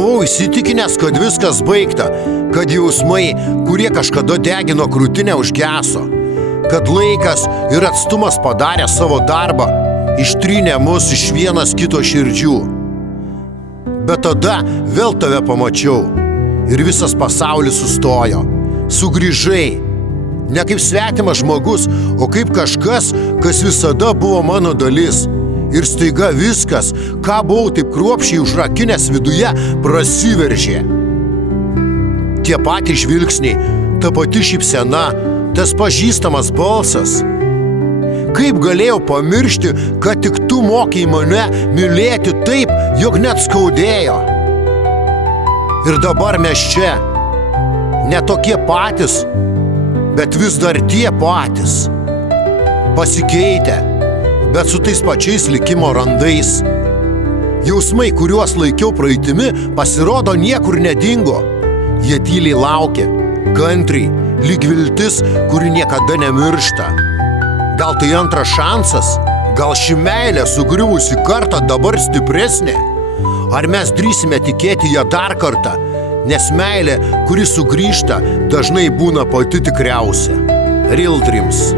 Buvau įsitikinęs, kad viskas baigta, kad jausmai, kurie kažkada degino krūtinę, užgeso, kad laikas ir atstumas padarė savo darbą, ištrynė mus iš vienas kito širdžių. Bet tada vėl tave pamačiau ir visas pasaulis sustojo. Sugrįžai. Ne kaip svetimas žmogus, o kaip kažkas, kas visada buvo mano dalis. Ir staiga viskas, ką buvau taip kruopščiai užrakinęs viduje, prasiveržė. Tie patys žvilgsniai, ta pati šypsena, tas pažįstamas balsas. Kaip galėjau pamiršti, kad tik tu mokei mane mylėti taip, jog net skaudėjo. Ir dabar mes čia, ne tokie patys, bet vis dar tie patys. Pasikeitę, bet su tais pačiais likimo randais. Jausmai, kuriuos laikiau praeitimi, pasirodo niekur nedingo. Jie tyliai laukia, kantriai, lyg viltis, kuri niekada nemiršta. Gal tai antras šansas? Gal ši meilė sugriuvusi kartą dabar stipresnė? Ar mes drįsime tikėti ją dar kartą? Nes meilė, kuri sugrįžta, dažnai būna pati tikriausia. Real Dreams.